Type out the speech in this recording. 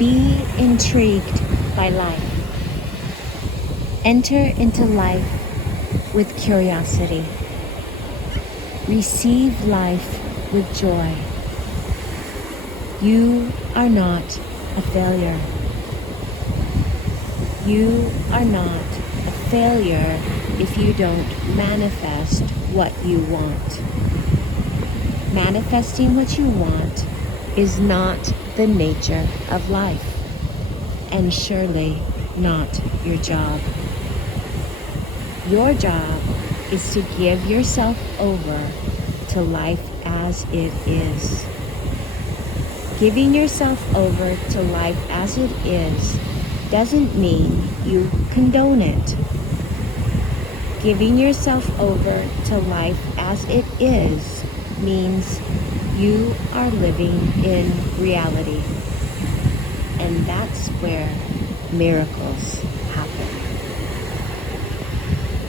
Be intrigued by life. Enter into life with curiosity. Receive life with joy. You are not a failure. You are not a failure if you don't manifest what you want. Manifesting what you want is not the nature of life, and surely not your job. Your job is to give yourself over to life as it is. Giving yourself over to life as it is doesn't mean you condone it. Giving yourself over to life as it is means you are living in reality. And that's where miracles